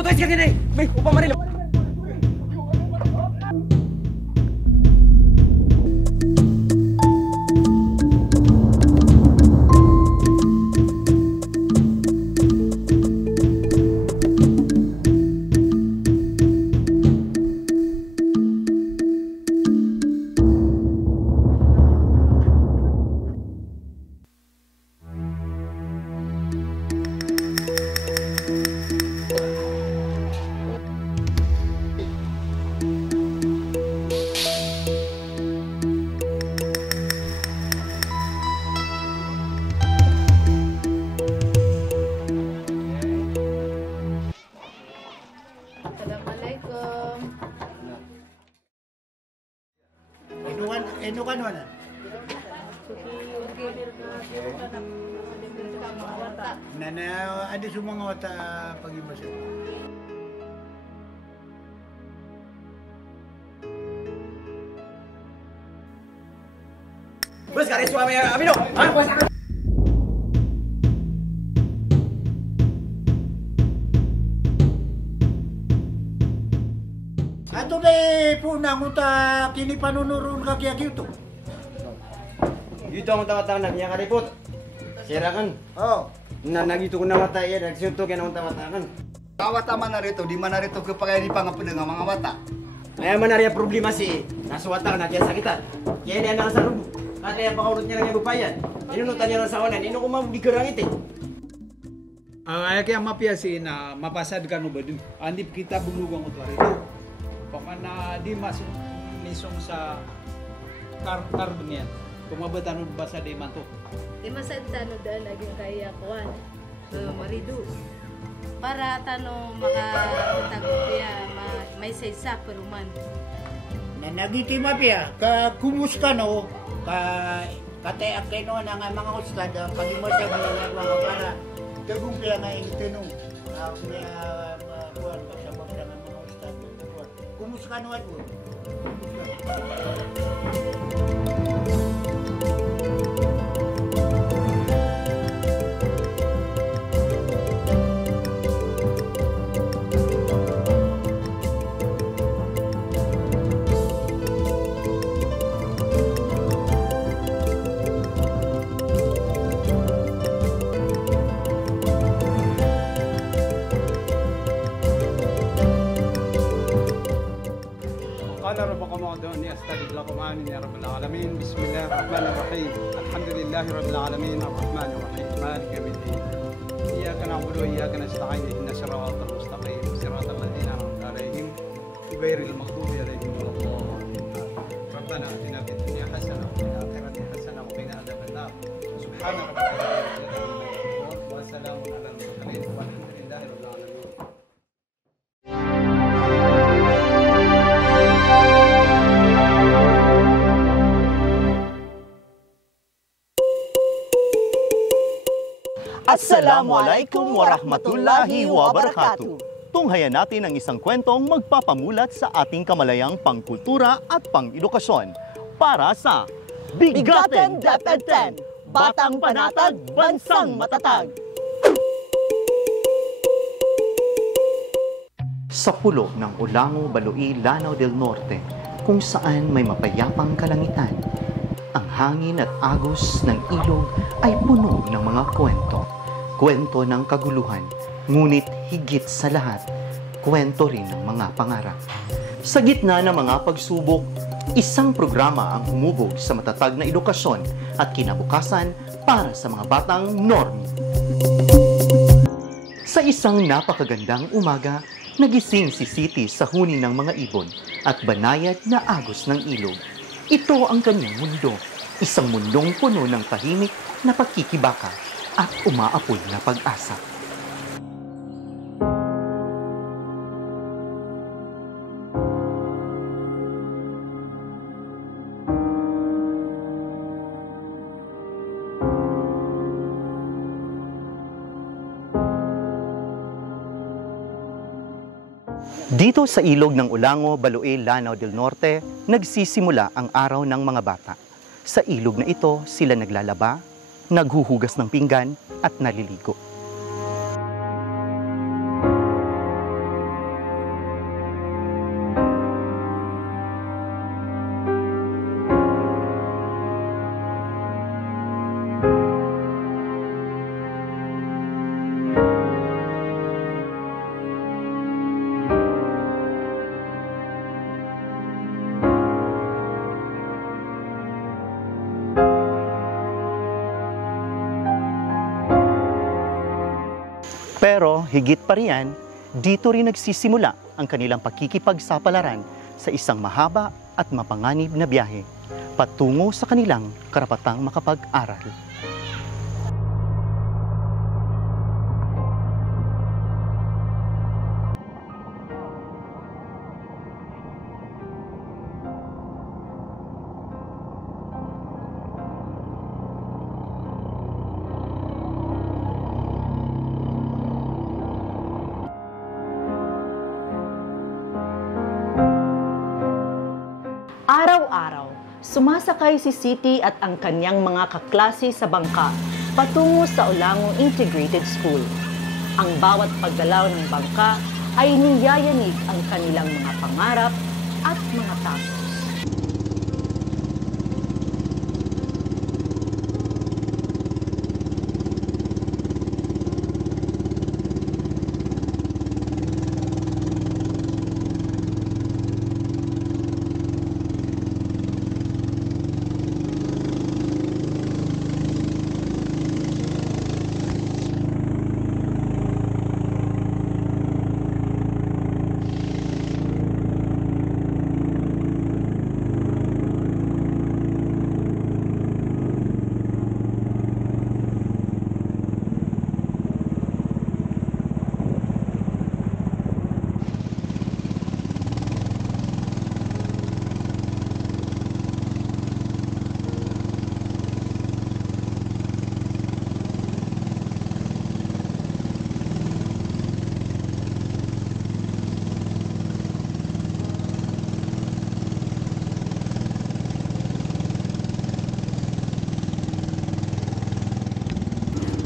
Putoy ka din eh. May upang marilo. Enukan wala. Nana ada semua ngawata pagi masa. Bos kare suami Amino. Ato deh punang uta kini panunurun kaki itu. Dito ang tawatanan niya karipot. Sirakan. Oh. Nagito ko na mata iya nagsunto kaya nang tawatanan. Kawata man narito, di man narito kapag di pangapod ng mga mata. Kaya man nariya problema si nasuwata na kaya sakitan. Kaya di na sa rubo. Kaya pakaulot niya lang yung bupayan. Inunutan niya lang sa wanan. Ino ko mabigarangit eh. Ang ay kaya mapiasi na mapasad ka no ba din. Andi kita bulugang ko rito. Pamana di masuk misong sa carbon yan. Kumabatan ba sa di man to. Di masad tano dahil naging kaya kuwan. Marido. Para tano makatagpiya may saysa peruman. Na nagiti mapia ka kumusta no ka katayak kay no nga mga ustad pag mo sa mga para dagong piya nga itino may kuwan pa sa mga ustad kumusta no at قال ربكم ادعوني استجب لكم امين يا رب العالمين بسم الله الرحمن الرحيم الحمد لله رب العالمين الرحمن الرحيم مالك يوم الدين اياك نعبد واياك نستعين اهدنا الصراط المستقيم صراط الذين انعمت عليهم غير المغضوب عليهم ولا الضالين ربنا اتنا في الدنيا حسنه وفي الاخره حسنه وقنا عذاب النار سبحان ربك رب العزه عما يصفون وسلام على المرسلين والحمد لله رب العالمين. Assalamualaikum warahmatullahi wabarakatuh. Tunghayan natin ang isang kwentong magpapamulat sa ating kamalayang pangkultura at pang-edukasyon para sa Bigaten Dependen, Batang Panatag, Bansang Matatag. Sa pulo ng Ulango, Baloi, Lanao del Norte, kung saan may mapayapang kalangitan, ang hangin at agos ng ilog ay puno ng mga kwento. Kwento ng kaguluhan, ngunit higit sa lahat, kwento rin ng mga pangarap. Sa gitna ng mga pagsubok, isang programa ang humubog sa matatag na edukasyon at kinabukasan para sa mga batang normi. Sa isang napakagandang umaga, nagising si Siti sa huni ng mga ibon at banayad na agos ng ilog. Ito ang kanyang mundo, isang mundong puno ng tahimik na pagkikibaka at umaapoy na pag-asa. Dito sa ilog ng Ulango, Baloi, Lanao del Norte, nagsisimula ang araw ng mga bata. Sa ilog na ito, sila naglalaba, naghuhugas ng pinggan at naliligo. Pero higit pa riyan, dito rin nagsisimula ang kanilang pakikipagsapalaran sa isang mahaba at mapanganib na biyahe patungo sa kanilang karapatang makapag-aral. Araw-araw, sumasakay si Siti at ang kanyang mga kaklase sa bangka patungo sa Olango Integrated School. Ang bawat paggalaw ng bangka ay niyayanig ang kanilang mga pangarap at mga takot.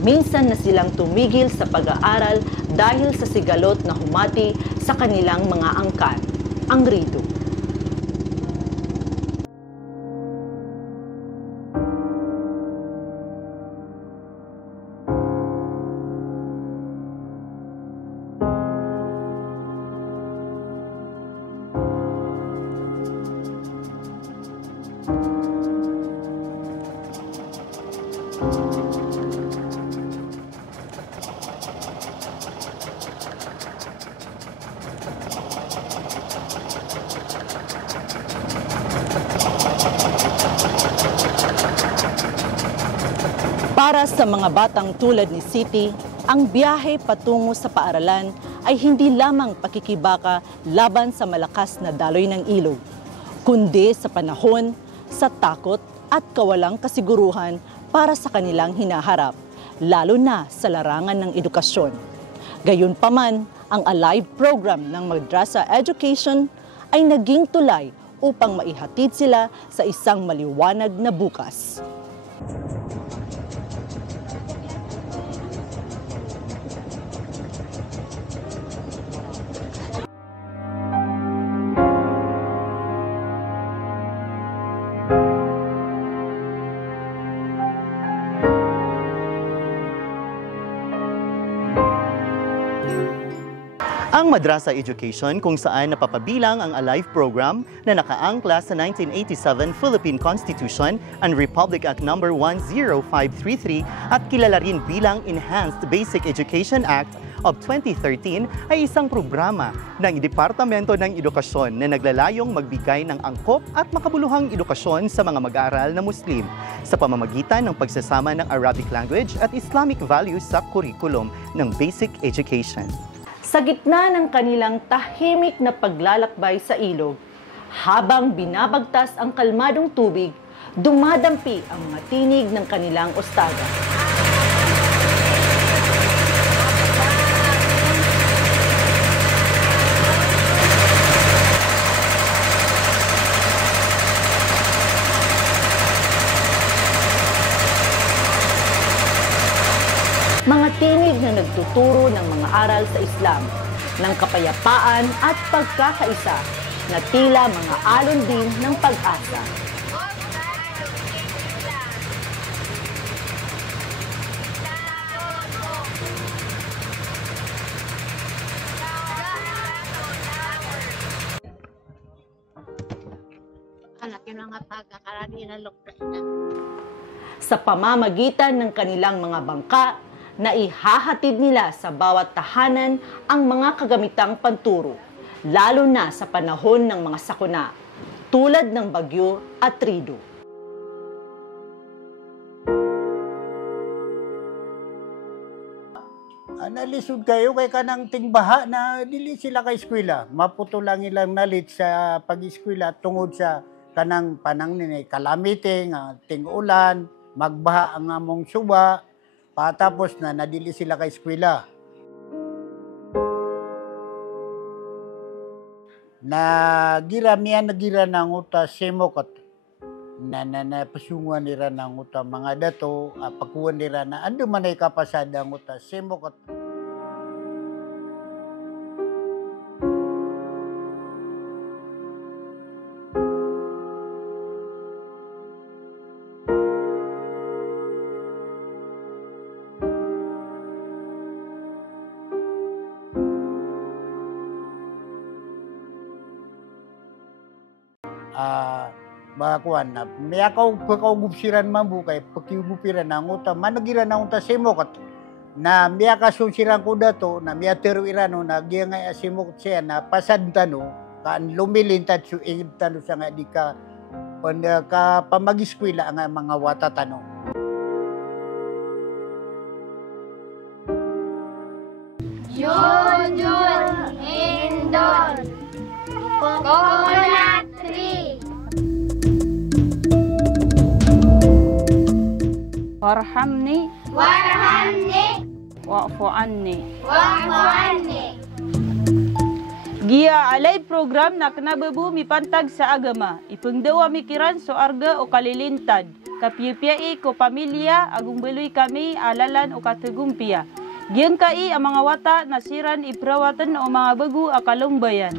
Minsan na silang tumigil sa pag-aaral dahil sa sigalot na humati sa kanilang mga angkan, ang rido. Para sa mga batang tulad ni Siti, ang biyahe patungo sa paaralan ay hindi lamang pakikibaka laban sa malakas na daloy ng ilog, kundi sa panahon, sa takot at kawalang kasiguruhan para sa kanilang hinaharap, lalo na sa larangan ng edukasyon. Gayunpaman, ang Alive program ng Madrasa Education ay naging tulay upang maihatid sila sa isang maliwanag na bukas. Ang Madrasa Education kung saan napapabilang ang Alive program na nakaangkla sa 1987 Philippine Constitution and Republic Act No. 10533 at kilala rin bilang Enhanced Basic Education Act of 2013 ay isang programa ng Departamento ng Edukasyon na naglalayong magbigay ng angkop at makabuluhang edukasyon sa mga mag-aaral na Muslim sa pamamagitan ng pagsasama ng Arabic language at Islamic values sa curriculum ng basic education. Sa gitna ng kanilang tahimik na paglalakbay sa ilog, habang binabagtas ang kalmadong tubig, dumadampi ang mga tinig ng kanilang ostada. Mga tinig na nagtuturo ng mga aral sa Islam, ng kapayapaan at pagkakaisa na tila mga alon din ng pag-asa. Sa pamamagitan ng kanilang mga bangka, na ihahatid nila sa bawat tahanan ang mga kagamitang panturo, lalo na sa panahon ng mga sakuna, tulad ng bagyo at trido. Nalisod kayo kay kanang tingbaha na dili sila kay eskwela. Maputo lang ilang nalit sa pag-eskwela tungod sa kanang panang ni calamity nga ting-ulan, magbaha ang among suba, patapos na nadili sila kay eskwela. Nagira ng uta semokot na pasunguan nila ng uta mga dato, pakuan nila na ando man ay kapasada ang uta semokot. Bakuan na miyakaw pagkaugupsiran mambu kay pagkiugupiran ng uta managiran ng uta semokot na miyakasunsiran ko dato na miyatero irano na giyangay asimokot siya na pasadtano kaan lumilintad su ingtano sa nga di ka pamagiskwila ang mga watatano. Jun, Indon, Coconut Tree. Warhamni wa'fu anni. Gia alay program na kanababu mipantag sa agama. Ipengdawa mikiran so arga o kalilintad. Kapiyapiyai ko pamilya agong beloy kami alalan o katugumpia. Giyang kai ang mga wata nasiran iprawatan o mga bagu akalong bayan.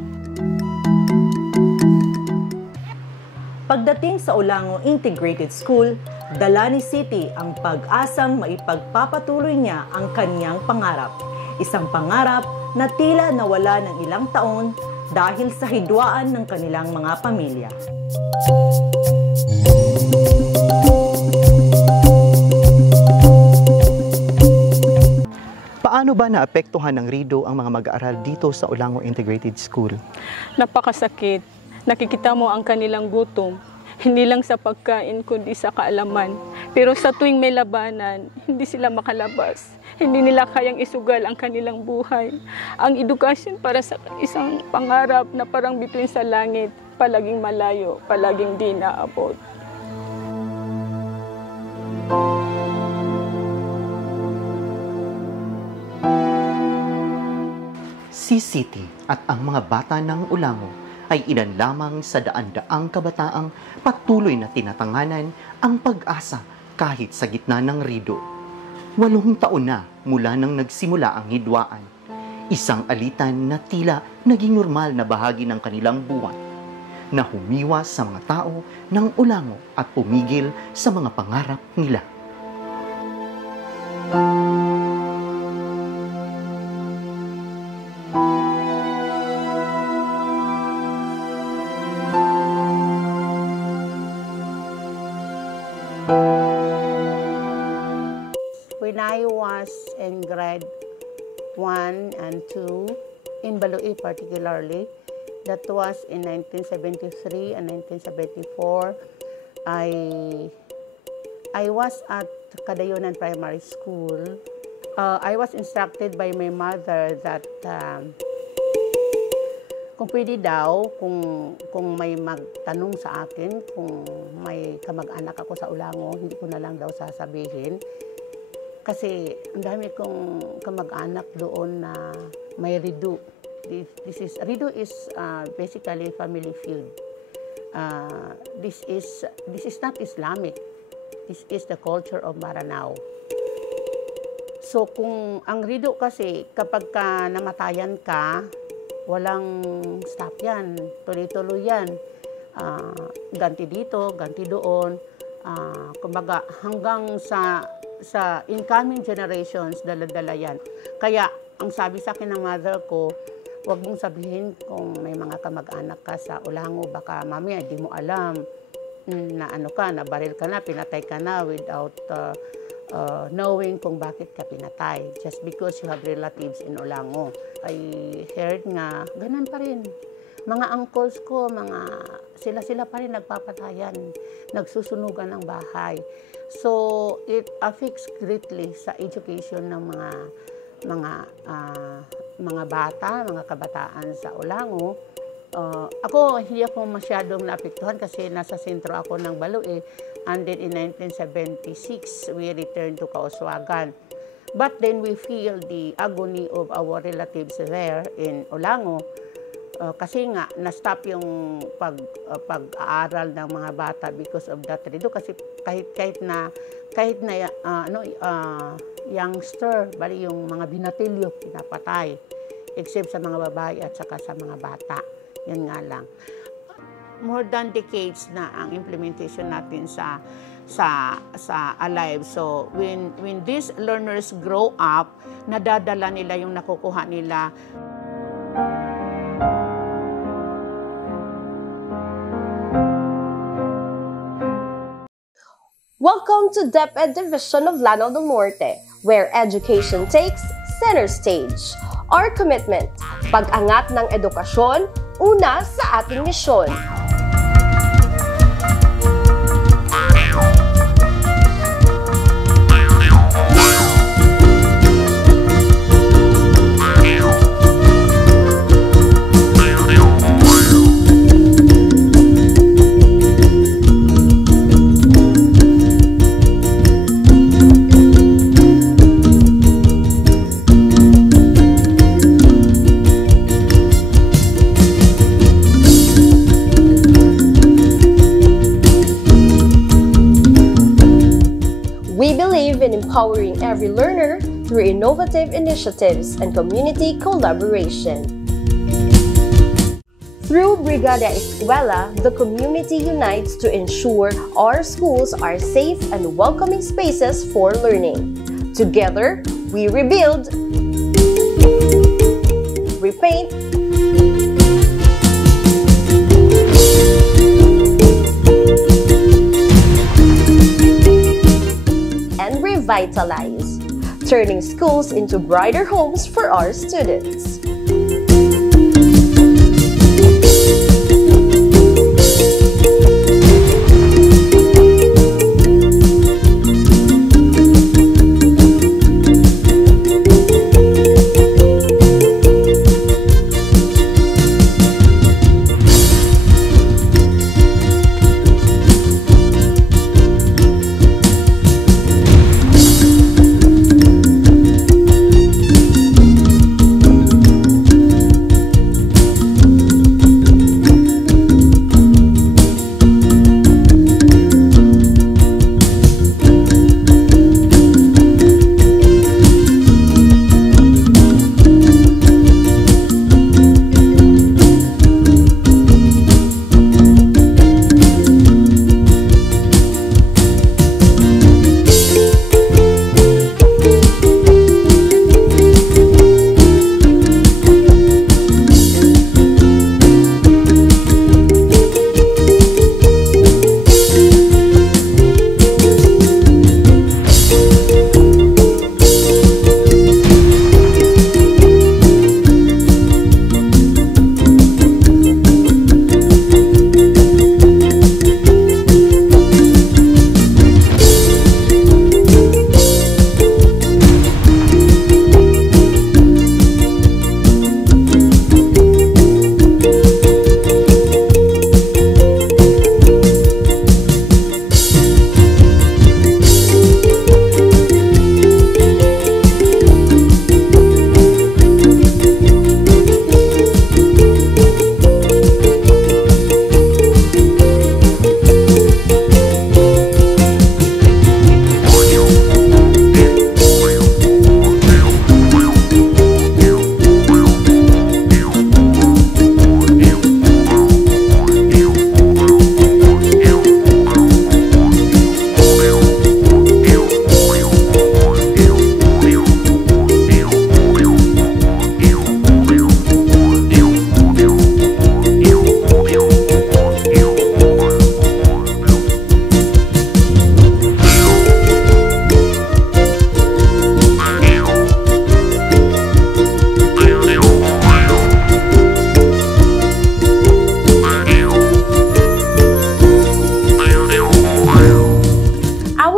Pagdating sa Ulango Integrated School, Dalani City ang pag-asang maipagpapatuloy niya ang kanyang pangarap. Isang pangarap na tila nawala ng ilang taon dahil sa hidwaan ng kanilang mga pamilya. Paano ba naapektuhan ng rido ang mga mag-aaral dito sa Ulango Integrated School? Napakasakit. Nakikita mo ang kanilang gutom. Hindi lang sa pagkain, kundi sa kaalaman. Pero sa tuwing may labanan, hindi sila makalabas. Hindi nila kayang isugal ang kanilang buhay. Ang edukasyon para sa isang pangarap na parang bituin sa langit, palaging malayo, palaging di naabot. Si City at ang mga bata ng Ulango ay ilan lamang sa daan-daang kabataang patuloy na tinatanganan ang pag-asa kahit sa gitna ng rido. 8 taon na mula nang nagsimula ang hidwaan. Isang alitan na tila naging normal na bahagi ng kanilang buwan, na humiwas sa mga tao ng Ulango at pumigil sa mga pangarap nila. When I was in grade 1 and 2, in Baloi particularly, that was in 1973 and 1974, I was at Kadayonan Primary School. I was instructed by my mother that kung pwede daw, kung may magtanong sa akin, kung may kamag-anak ako sa Ulango, hindi ko na lang daw sasabihin. Kasi ang dami kong kamag-anak doon na may rido. Rido is basically family feud. This is not Islamic. This is the culture of Maranao. So kung ang rido kasi kapag ka namatayan ka, walang stop yan. Tuloy-tuloy yan. Ganti dito, ganti doon. Kumbaga hanggang sa incoming generations, dala-dala yan. Kaya, ang sabi sa akin ng mother ko, huwag mong sabihin kung may mga kamag-anak ka sa Ulango, baka mamaya di mo alam na ano ka, na baril ka na, pinatay ka na without knowing kung bakit ka pinatay just because you have relatives in Olango. I heard nga, ganun pa rin. Mga uncles ko, sila pa rin nagpapatayan, nagsusunugan ng bahay. So, it affects greatly sa education ng mga bata, mga kabataan sa Olango. Ako, hindi ako masyadong naapektuhan kasi nasa sentro ako ng Balue. And then in 1976, we returned to Kauswagan. But then we feel the agony of our relatives there in Olango. Kasi nga, na-stop yung pag-aaral ng mga bata because of that redo. Kasi kahit na youngster, bali yung mga binatilyo, pinapatay. Except sa mga babae at saka sa mga bata. Yan nga lang. More than decades na ang implementation natin sa Alive. So, when these learners grow up, nadadala nila yung nakukuha nila. Welcome to DepEd Division of Lanao del Norte, where education takes center stage. Our commitment, pag-angat ng edukasyon, una sa ating misyon. Empowering every learner through innovative initiatives and community collaboration. Through Brigada Escuela, the community unites to ensure our schools are safe and welcoming spaces for learning. Together, we rebuild, repaint, revitalize, turning schools into brighter homes for our students.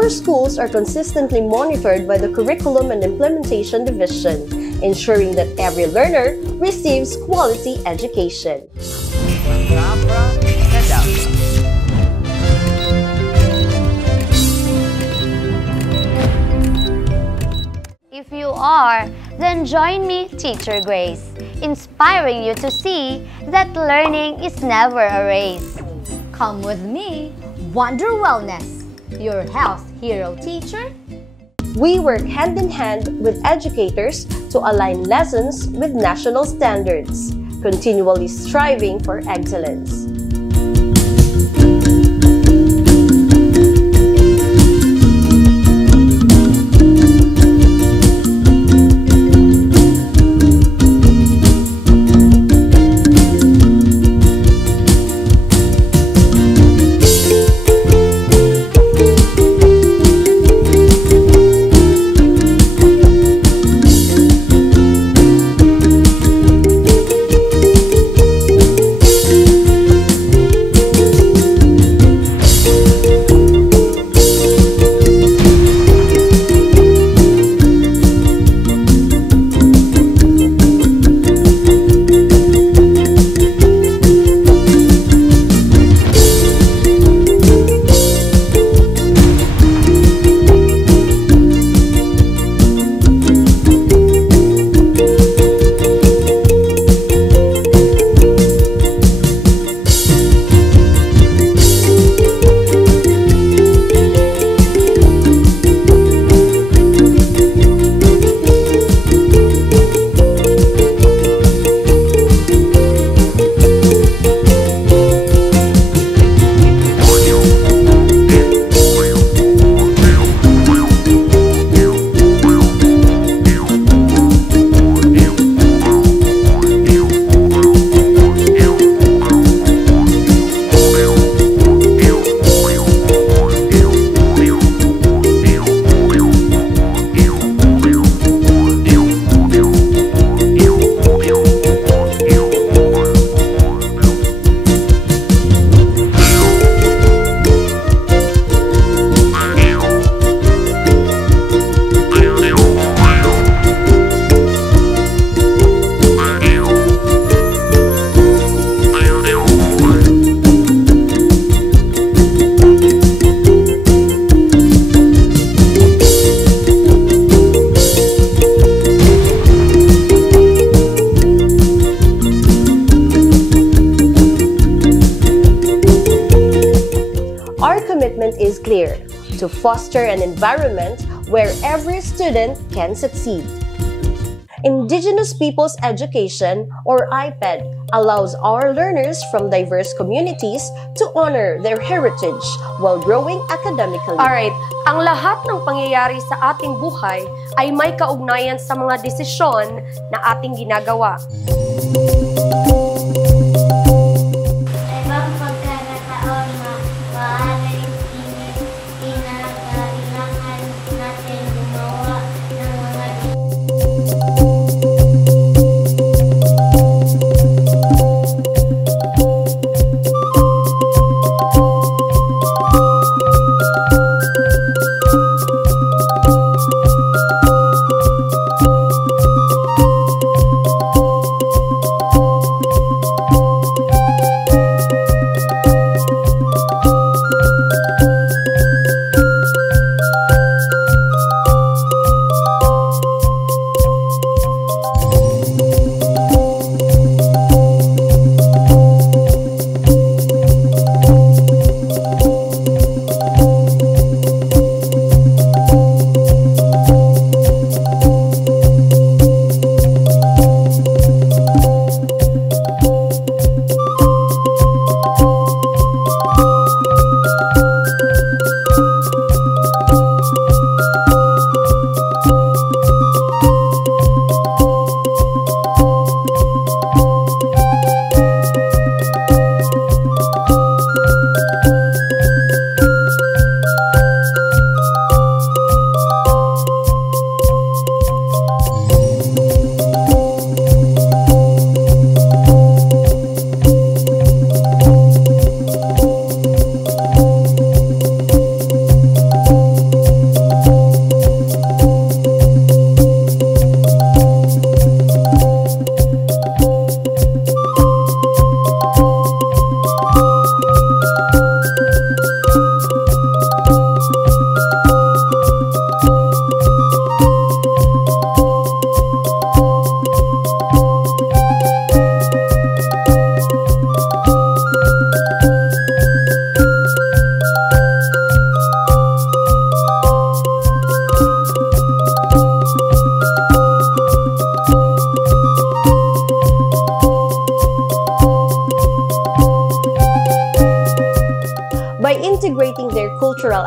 Our schools are consistently monitored by the Curriculum and Implementation Division, ensuring that every learner receives quality education. If you are, then join me, Teacher Grace, inspiring you to see that learning is never a race. Come with me, Wonder Wellness, your health hero teacher. We work hand in hand with educators to align lessons with national standards, continually striving for excellence. Is clear: to foster an environment where every student can succeed. Indigenous Peoples Education, or IPED, allows our learners from diverse communities to honor their heritage while growing academically. Alright, ang lahat ng pangyayari sa ating buhay ay may kaugnayan sa mga desisyon na ating ginagawa.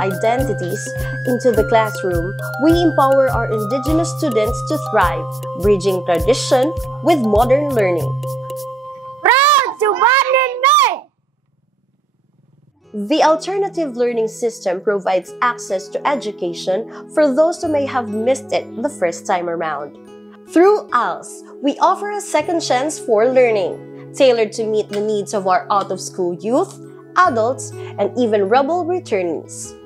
identities into the classroom, we empower our indigenous students to thrive, bridging tradition with modern learning. Proud to Banine! The alternative learning system provides access to education for those who may have missed it the first time around. Through ALS, we offer a second chance for learning, tailored to meet the needs of our out-of-school youth, adults, and even rebel returnees.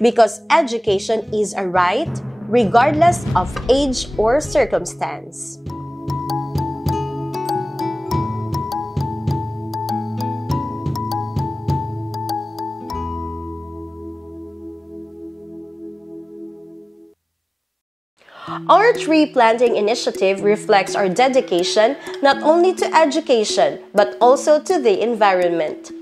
Because education is a right, regardless of age or circumstance. Our tree planting initiative reflects our dedication not only to education, but also to the environment.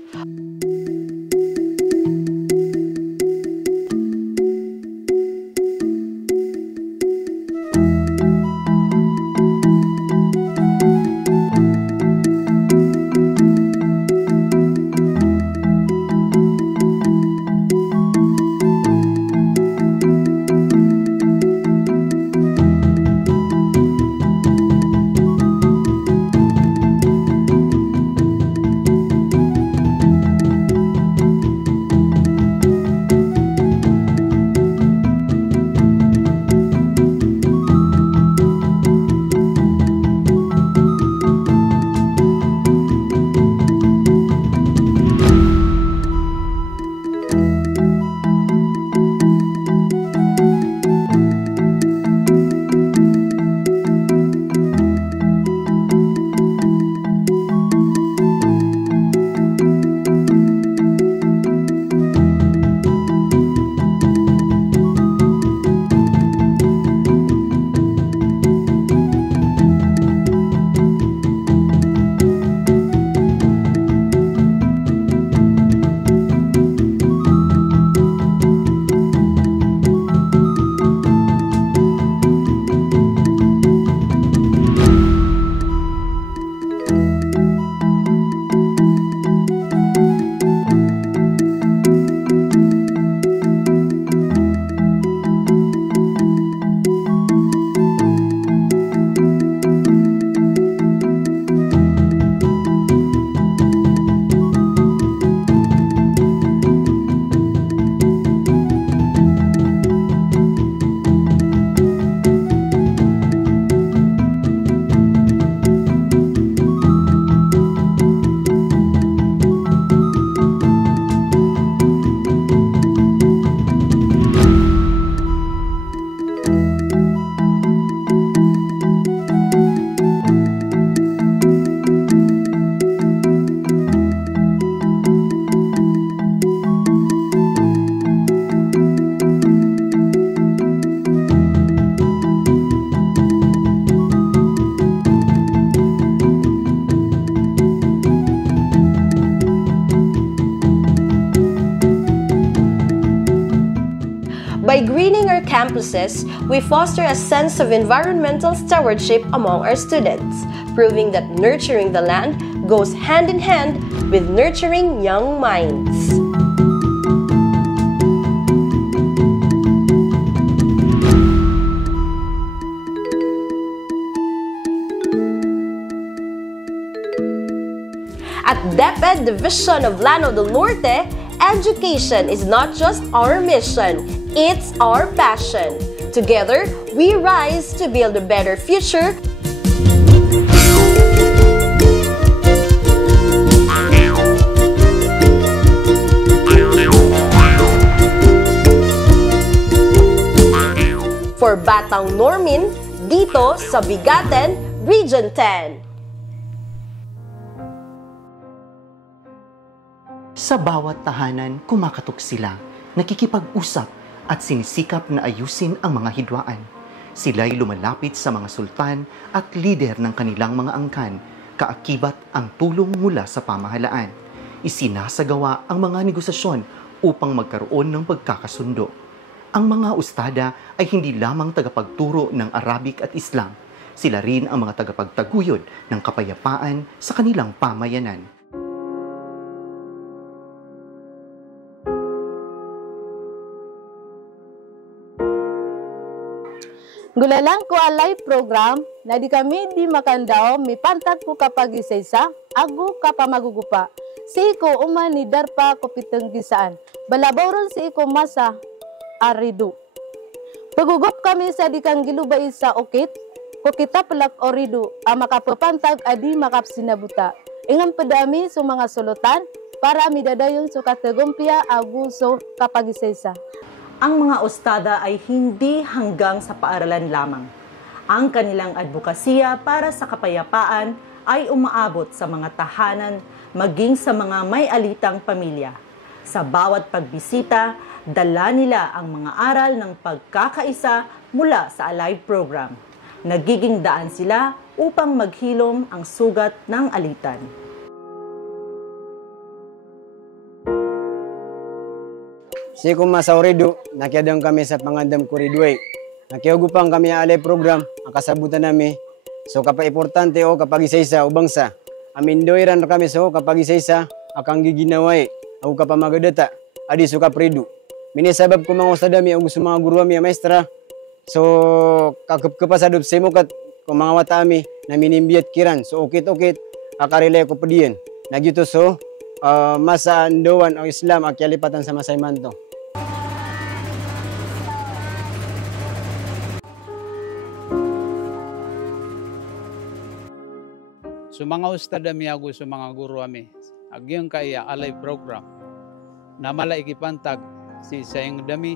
By greening our campuses, we foster a sense of environmental stewardship among our students, proving that nurturing the land goes hand in hand with nurturing young minds. At DepEd Division of Lanao del Norte, education is not just our mission, it's our passion. Together, we rise to build a better future. For Batang Normin, dito sa Bigaten, Region 10. Sa bawat tahanan, kumakatok sila, nakikipag-usap at sinisikap na ayusin ang mga hidwaan. Sila'y lumalapit sa mga sultan at lider ng kanilang mga angkan, kaakibat ang tulong mula sa pamahalaan. Isinasagawa ang mga negosasyon upang magkaroon ng pagkakasundo. Ang mga ustada ay hindi lamang tagapagturo ng Arabic at Islam. Sila rin ang mga tagapagtaguyod ng kapayapaan sa kanilang pamayanan. Gulalang ko alay program na di kami di makandaw mi pantat ko kapag isa-isa agu kapamagugupa. Si iko uman ni darpa ko piteng gisaan. Balabawron si iko masa aridu. Pagugup kami sa di kang gilubay sa okit ko kita pelak oridu ang makapapantag adi makapsinabuta. Ingan padami sa mga sulutan para midadayong so katagumpia agu so kapag isa-isa. Ang mga ustada ay hindi hanggang sa paaralan lamang. Ang kanilang advokasya para sa kapayapaan ay umaabot sa mga tahanan maging sa mga may alitang pamilya. Sa bawat pagbisita, dala nila ang mga aral ng pagkakaisa mula sa Alive program. Nagiging daan sila upang maghilom ang sugat ng alitan. Si Kumasaurido, nakiadang kami sa pangandam Kuridway. Nakiugupang kami ang alay program, ang kasabutan namin. So kapag importante o kapag isa-isa o bangsa, amindoiran kami so kapag isa-isa, akang giginaway, ako kapag magadata, adi so kaprido. Minisabab ko mga usadami o gusto mga guru mi maestra. So kapasadop sa mukat kung mga watami na minimbiat kiran. So okit-okit, akarilay ko padiyan. Nagyuto so, masa andowan o Islam ang kialipatan sa masaymanto. So mga ustada miyago sa mga guru ami, agyang kaya alay program na malaikipantag si sayang dami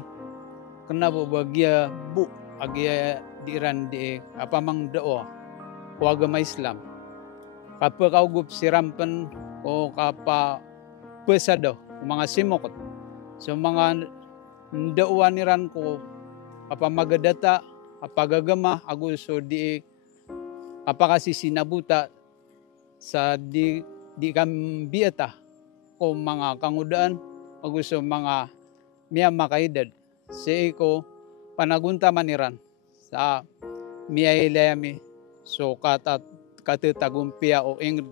kenabo bagya bu agya diran di apamang dao o agama Islam. Kapag kaugup sirampan o kapa pesado mga simokot. So mga dauan niran ko apamagadata apagagama aguso di apakasi sinabuta sa di kambiata o mga kangudaan o gusto mga miya makaidad sa iko panagunta maniran sa miya ilayami so katatagumpia o ingrid.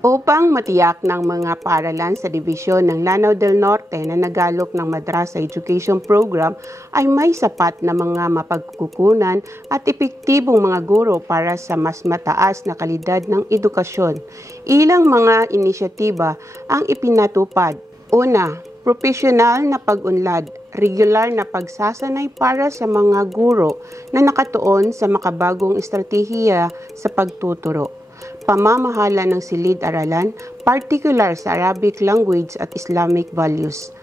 Upang matiyak ng mga paaralan sa dibisyon ng Lanao del Norte na nagalok ng Madrasa Education Program ay may sapat na mga mapagkukunan at epektibong mga guro para sa mas mataas na kalidad ng edukasyon. Ilang mga inisyatiba ang ipinatupad. Una, profesional na pag-unlad, regular na pagsasanay para sa mga guro na nakatuon sa makabagong estratehiya sa pagtuturo. Pamamahala ng silid-aralan, particular sa Arabic language at Islamic values.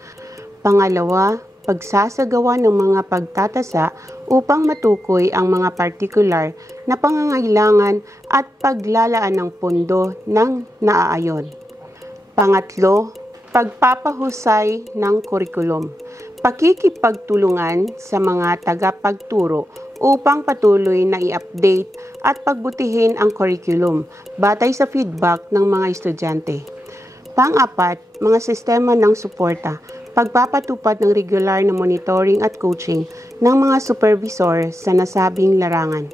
Pangalawa, pagsasagawa ng mga pagtatasa upang matukoy ang mga particular na pangangailangan at paglalaan ng pondo ng naaayon. Pangatlo, pagpapahusay ng kurikulum. Pakikipagtulungan sa mga tagapagturo upang patuloy na i-update at pagbutihin ang curriculum batay sa feedback ng mga estudyante. Pang-apat, mga sistema ng suporta, pagpapatupad ng regular na monitoring at coaching ng mga supervisor sa nasabing larangan.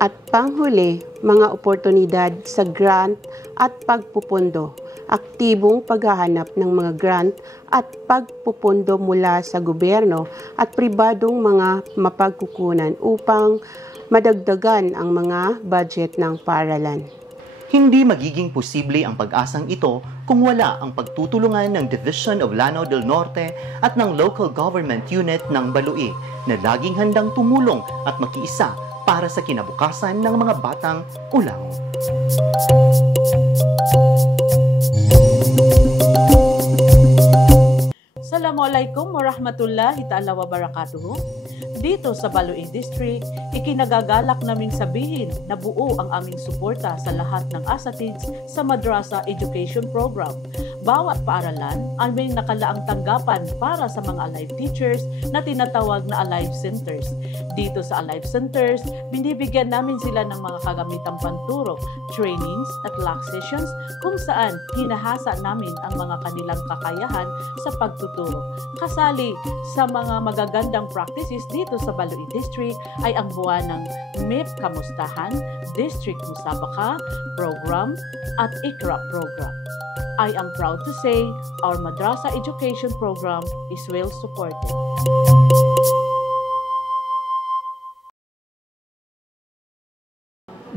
At panghuli, mga oportunidad sa grant at pagpupundo, aktibong paghahanap ng mga grant at pagpupundo mula sa gobyerno at pribadong mga mapagkukunan upang madagdagan ang mga budget ng paaralan. Hindi magiging posible ang pag-asang ito kung wala ang pagtutulungan ng Division of Lanao del Norte at ng Local Government Unit ng Baloi na laging handang tumulong at makiisa para sa kinabukasan ng mga batang Ulango. Assalamualaikum warahmatullahi ta'ala wabarakatuh. Dito sa Baloi District, ikinagagalak naming sabihin na buo ang aming suporta sa lahat ng asatids sa Madrasa Education Program. Bawat paaralan ay may nakalaang tanggapan para sa mga Alive teachers na tinatawag na Alive Centers. Dito sa Alive Centers, binibigyan namin sila ng mga kagamitang panturo, trainings at lock sessions kung saan hinahasa namin ang mga kanilang kakayahan sa pagtuturo. Kasali sa mga magagandang practices dito sa Baloi District ay ang buwan ng MIP Kamustahan, District Musabaka Program at ICRA Program. I am proud to say our Madrasa Education Program is well supported.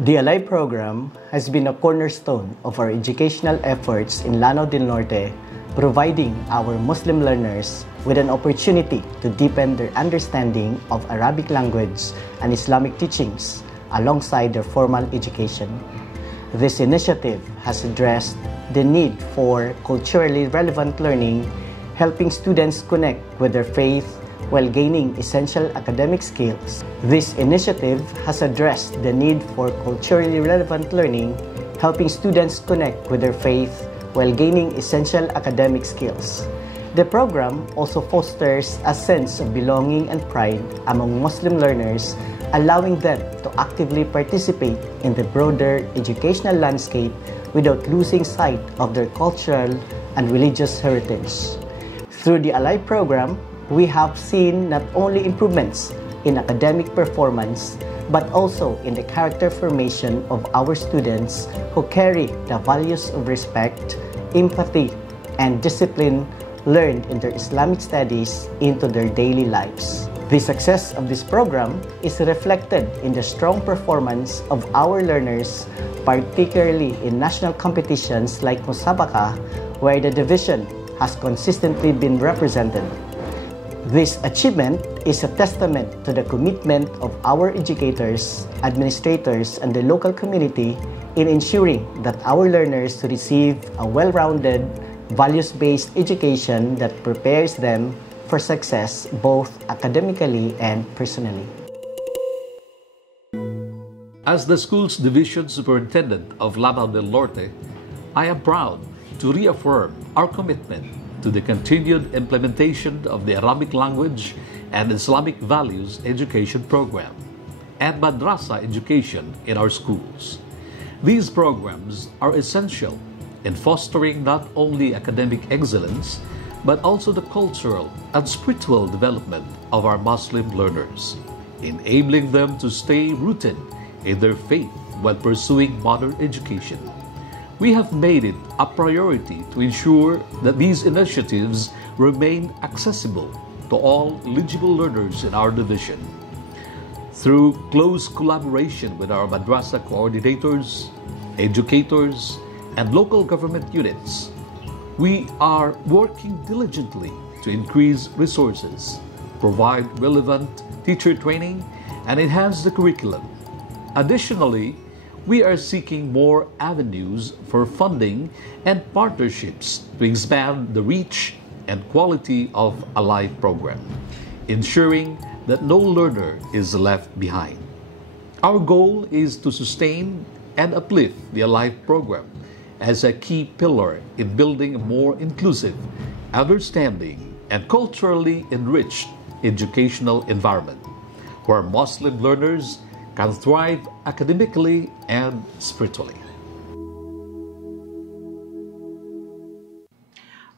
The Alive program has been a cornerstone of our educational efforts in Lanao del Norte, providing our Muslim learners with an opportunity to deepen their understanding of Arabic language and Islamic teachings alongside their formal education. This initiative has addressed the need for culturally relevant learning, helping students connect with their faith while gaining essential academic skills. This initiative has addressed the need for culturally relevant learning, helping students connect with their faith while gaining essential academic skills. The program also fosters a sense of belonging and pride among Muslim learners, allowing them to actively participate in the broader educational landscape without losing sight of their cultural and religious heritage. Through the Alive program, we have seen not only improvements in academic performance, but also in the character formation of our students who carry the values of respect, empathy, and discipline learned in their Islamic studies into their daily lives. The success of this program is reflected in the strong performance of our learners, particularly in national competitions like Musabaka, where the division has consistently been represented. This achievement is a testament to the commitment of our educators, administrators, and the local community in ensuring that our learners receive a well-rounded, values-based education that prepares them for success both academically and personally. As the school's division superintendent of Lanao del Norte, I am proud to reaffirm our commitment to the continued implementation of the Arabic language and Islamic values education program and madrasa education in our schools. These programs are essential in fostering not only academic excellence, but also the cultural and spiritual development of our Muslim learners, enabling them to stay rooted in their faith while pursuing modern education. We have made it a priority to ensure that these initiatives remain accessible to all eligible learners in our division. Through close collaboration with our madrasa coordinators, educators, and local government units, we are working diligently to increase resources, provide relevant teacher training, and enhance the curriculum. Additionally, we are seeking more avenues for funding and partnerships to expand the reach and quality of Alive program, ensuring that no learner is left behind. Our goal is to sustain and uplift the Alive program as a key pillar in building a more inclusive, understanding, and culturally enriched educational environment, where Muslim learners can thrive academically and spiritually.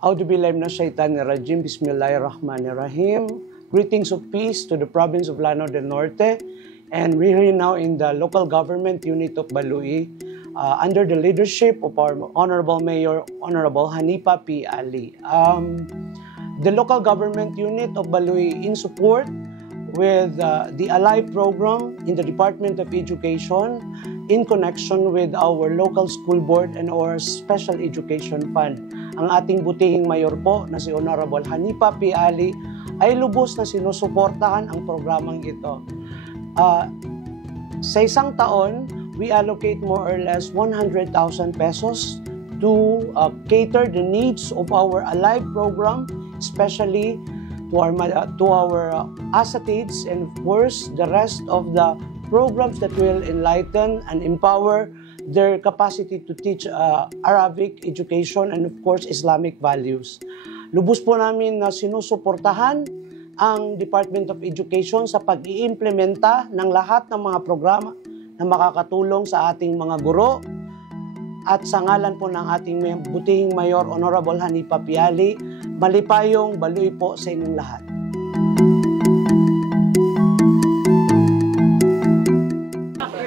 Audubillahi minasyaitanirrajim. Bismillahirrahmanirrahim. Greetings of peace to the province of Lanao del Norte, and we're here now in the local government unit of Balui under the leadership of our Honorable Mayor, Honorable Hanipa P. Ali. The local government unit of Balui, in support with the Alive program in the Department of Education, in connection with our local school board and our special education fund. Ang ating butihing mayor po na si Honorable Hanipa P. Ali ay lubos na sinusuportahan ang programang ito. Sa isang taon, we allocate more or less 100,000 pesos to cater the needs of our Alive program, especially to our associates, and of course the rest of the programs that will enlighten and empower their capacity to teach Arabic education and of course Islamic values. Lubos po namin na sinusuportahan ang Department of Education sa pag-iimplementa ng lahat ng mga programa na makakatulong sa ating mga guro, at sa ngalan po ng ating butihing Mayor Honorable Hanipa P. Ali, malipayong Balui po sa inyong lahat.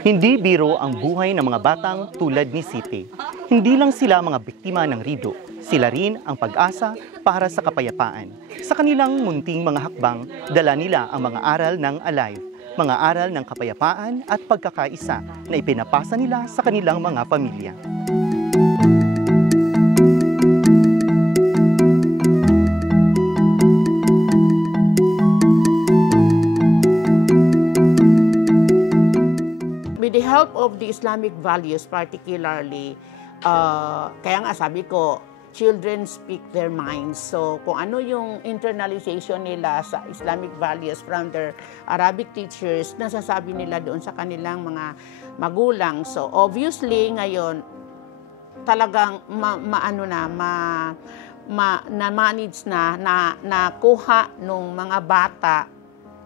Hindi biro ang buhay ng mga batang tulad ni Siti. Hindi lang sila mga biktima ng rido, sila rin ang pag-asa para sa kapayapaan. Sa kanilang munting mga hakbang, dala nila ang mga aral ng Alive, mga aral ng kapayapaan at pagkakaisa na ipinapasa nila sa kanilang mga pamilya. With the help of the Islamic values, particularly, kaya nga sabi ko, children speak their minds. So kung ano yung internalization nila sa Islamic values from their Arabic teachers, nasasabi nila doon sa kanilang mga magulang. So obviously ngayon, talagang na-manage na nakuha nung mga bata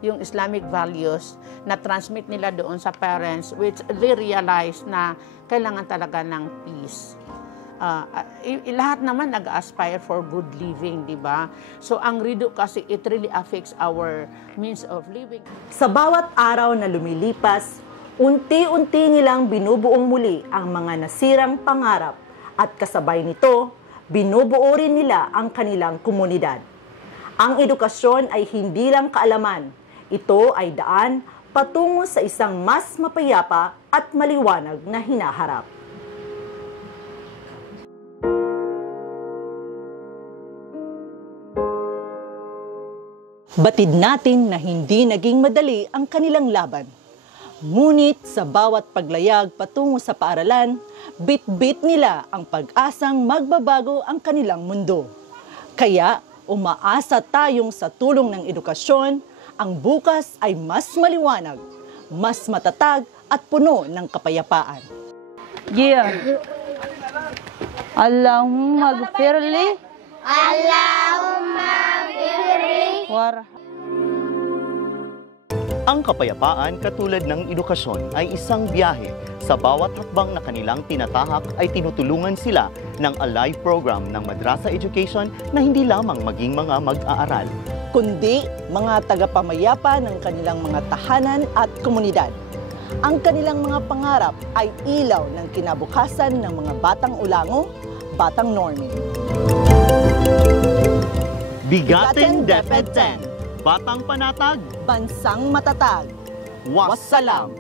yung Islamic values na transmit nila doon sa parents, which they realize na kailangan talaga ng peace. Lahat naman nag-aspire for good living, di ba? So ang rido kasi, it really affects our means of living. Sa bawat araw na lumilipas, unti-unti nilang binubuong muli ang mga nasirang pangarap at kasabay nito, binubuo rin nila ang kanilang komunidad. Ang edukasyon ay hindi lang kaalaman, ito ay daan patungo sa isang mas mapayapa at maliwanag na hinaharap. Batid natin na hindi naging madali ang kanilang laban. Ngunit sa bawat paglayag patungo sa paaralan, bit-bit nila ang pag-asang magbabago ang kanilang mundo. Kaya umaasa tayong sa tulong ng edukasyon, ang bukas ay mas maliwanag, mas matatag at puno ng kapayapaan. Allahumma gfirli. Allahumma gfirli. Ang kapayapaan katulad ng edukasyon ay isang biyahe. Sa bawat hakbang na kanilang tinatahak ay tinutulungan sila ng Alive program ng Madrasa Education na hindi lamang maging mga mag-aaral, kundi mga tagapamayapa ng kanilang mga tahanan at komunidad. Ang kanilang mga pangarap ay ilaw ng kinabukasan ng mga batang Ulango, batang Normie. Bigatin DepEd 10, batang panatag, bansang matatag. Wassalam!